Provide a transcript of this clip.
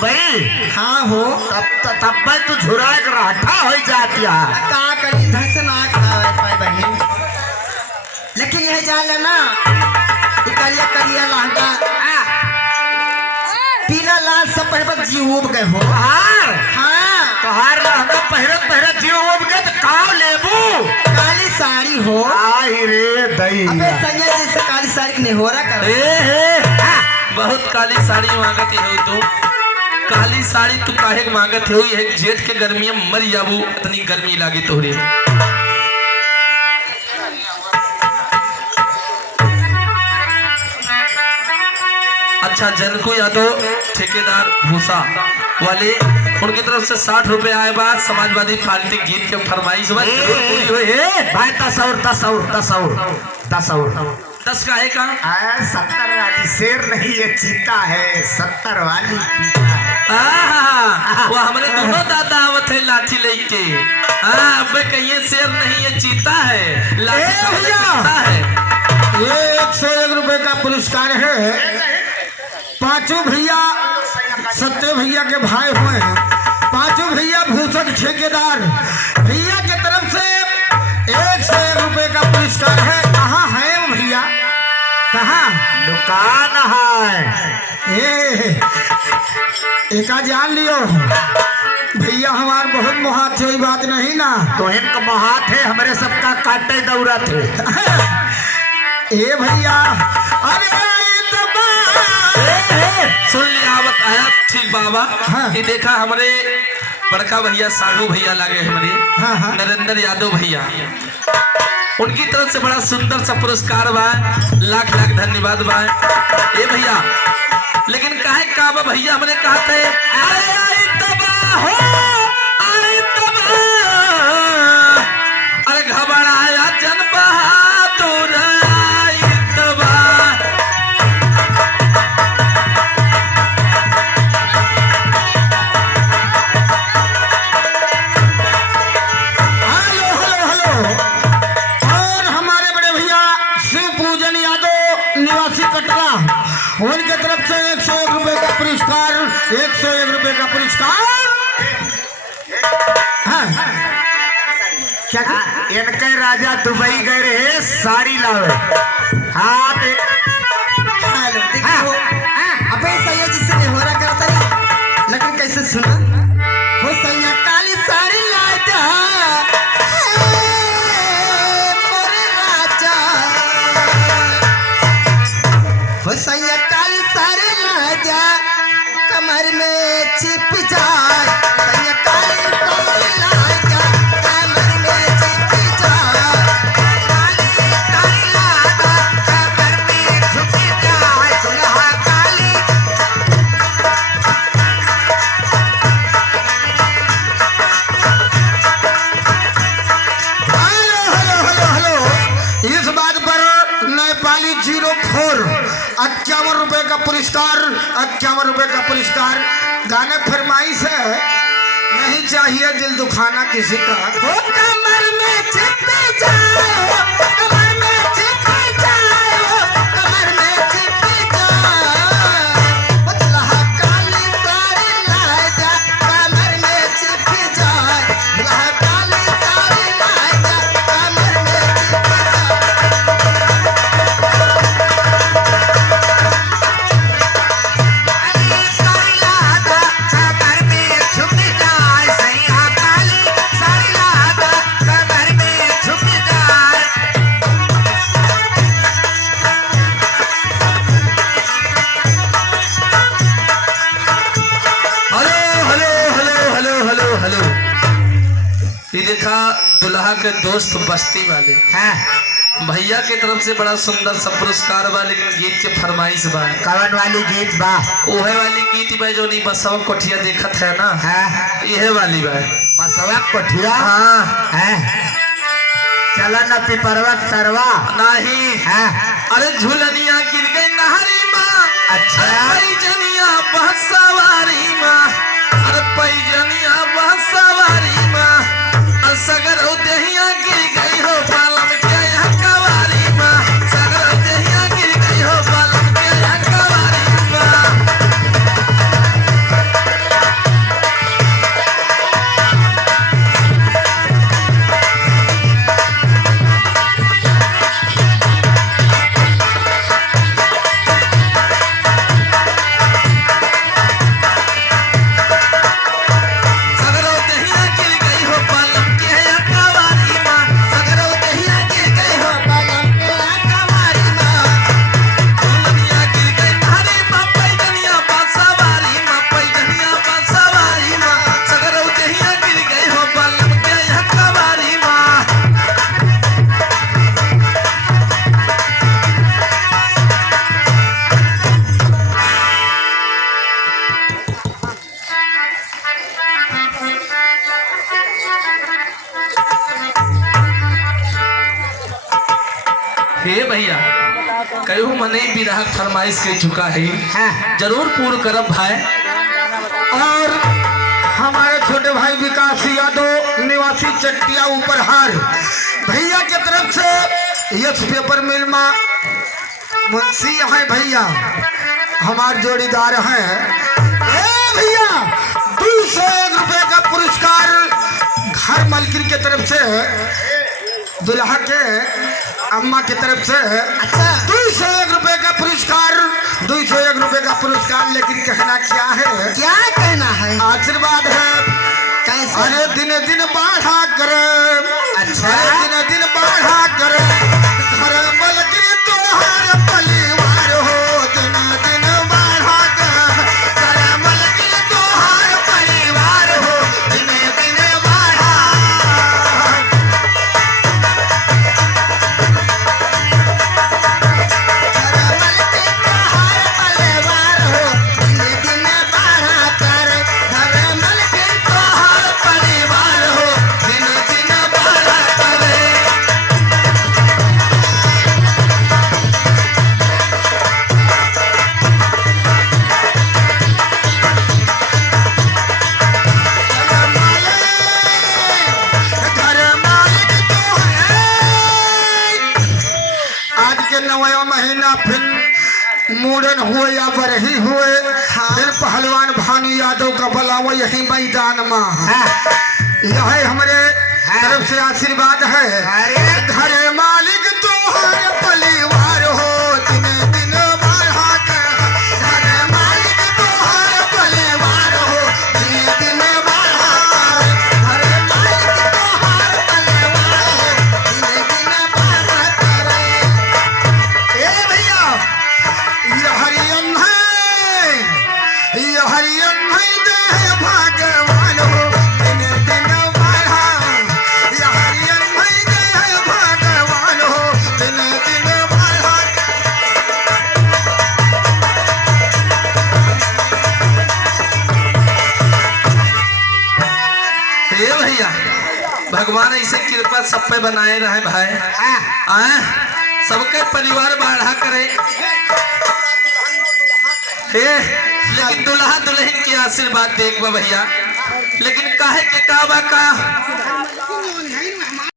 Dubai. हाँ हो तब मैं तू झुरा एक राठा हो जाती है। का करी इधर से ना खाए पाए बहन, लेकिन यह जान लेना करिया करिया लहंगा पीला लाल सब पहले जीव उब गए हो। हाँ तोहार लहंगा पहरे जीव उब गए तो का लेबू। काली साड़ी हो। आई रे दई अबे संजय जैसे काली साड़ी नहीं हो रहा कर। बहुत काली साड़ी मांगत हो तू। काली साड़ी तू काहे मांगत हो? ये जेठ के गर्मी में मर जाबू, इतनी गर्मी लागी तोहरे। अच्छा, जनकू यादव ठेकेदार भूसा वाले, उनकी तरफ से 60 रुपए आए बाद समाजवादी पार्टी गीत के फरमाइश भाई 10 का है का 70 वाली शेर नहीं ये चीता है, 70 वाली पीता है। वो हमारे दोनों दादा आवत है लाठी लेके। अब कहिए शेर नहीं ये चीता है, लाठी भैया है। ये 101 रुपए का पुरस्कार है। पांचों भैया सत्य भैया के भाई हुए हैं। पांचों भैया भूषण ठेकेदार भैया की तरफ से 101 रुपए का पुरस्कार है। कहाँ है वो भैया? कहाँ? दुकान है। एका जान लियो भैया हमार बहुत मुहात है, बात नहीं ना। तो इनका महात है, हमारे सबका काटे दौरा थे। ए भैया अरे सुन लिया आवत आया ठीक बाबा। हाँ। ये देखा हमारे बड़का भैया साधु भैया लागे हमारे। हाँ। नरेंद्र यादव भैया, उनकी तरफ से बड़ा सुंदर सा पुरस्कार बा। लाख लाख धन्यवाद बा ए भैया। लेकिन काहे का बा भैया हमने कहा थे अरे आई तबा हो, आई तबा, अरे घबराया जन बहादुर आई तबा। उनके तरफ से 101 रुपए का पुरस्कार, 101 रुपए का पुरस्कार। हाँ। क्या इनके राजा दुबई गए रहे साड़ी लावे। हाँ हेलो देखो अबे सैया जिससे नहीं हो रहा करता नहीं, लेकिन कैसे सुना हो सैया काली साड़ी लाजा मोरे राजा हो सैया काली साड़ी लाजा कमर में छिप जाए। सैया काली साड़ी लाजा कमर में छिप जाए। काली साड़ी लाजा कमर में छिप जाए। दुल्हा काली इस बात पर नेपाली 04 51 रुपए का पुरस्कार, 51 रुपए का पुरस्कार। गाने फरमाइश है नहीं चाहिए दिल दुखाना किसी का। हो कमर में छिप जाए, कमर में छिप जाए, कमर में छिप जाए। दुल्हा काली साड़ी लाजा कमर में छिप जाए। दुल्हा काली साड़ी लाजा कमर में छिप ये देखा दुल्हा के दोस्त बस्ती वाले हाँ। भैया के तरफ से बड़ा सुंदर सा पुरस्कार बा। लेकिन गीत के फरमाइश बा। कवन वाली गीत बा? ओहे वाली गीत बा जो नहीं बसवा कोठिया देखत है ना। हाँ। यह वाली बा। बसवा कोठिया। हाँ। हाँ। चला न पिपरवा तरवा नहीं। हाँ। अरे झूलनिया गिर गई नहरी माँ। अच्छा। पैजनिया बहुत सवारी माँ। अरे पैजनिया बहुत सवारी माँ। सगर उदहिया गिर गई हो पालम के यहाँ कवारी माँ। सगर उदहिया गिर गई हो पालम के यहाँ कवारी माँ। हे भैया कहूँ मने बिरहा फरमाइश के चुका है, जरूर पूर्ण करब भाई। और हमारे छोटे भाई विकास यादव निवासी चट्टिया उपहार भैया की तरफ से यस पेपर मिल में मुंशी है भैया, हमारे जोड़ीदार हैं। ए भैया 201 रुपए का पुरस्कार घर मालकिन की तरफ से, दुल्हा के अम्मा की तरफ से। अच्छा 201 रुपए का पुरस्कार, 201 रुपए का पुरस्कार। लेकिन कहना क्या है, क्या कहना है? आशीर्वाद है कैसे? अरे दिन दिन बढ़ा कर, अच्छा दिन दिन बढ़ा कर घर मालकिन तोहार परिवार हो, दिन दिन बढ़ा कर घर मालकिन तोहार परिवार हो, दिन दिन बढ़ा। नया महीना फिर मूडन हुए या बरही हुए, फिर पहलवान भानु यादव का बुलावा यही मैदान में। यह हमारे तरफ से आशीर्वाद है। घर मालिक तोहर परिवार हो, दिन दिन बढ़ा कर घर मालिक तोहर परिवार हो, दिन दिन बढ़ा कर घर मालिक तोहर परिवार हो, दिन दिन बढ़ा कर। ए भैया ये हरियन है, ये हरियन है दे भगवान हो, दिन दिन बढ़ा। ये हरियन है दे भगवान हो, दिन दिन बढ़ा। हे भैया भगवान ऐसे कृपा सब पे बनाए रहे भाई। सबके परिवार बढ़ा करे हे, लेकिन दुल्हा दुल्हन के आशीर्वाद देख भैया। लेकिन काहे के का बा का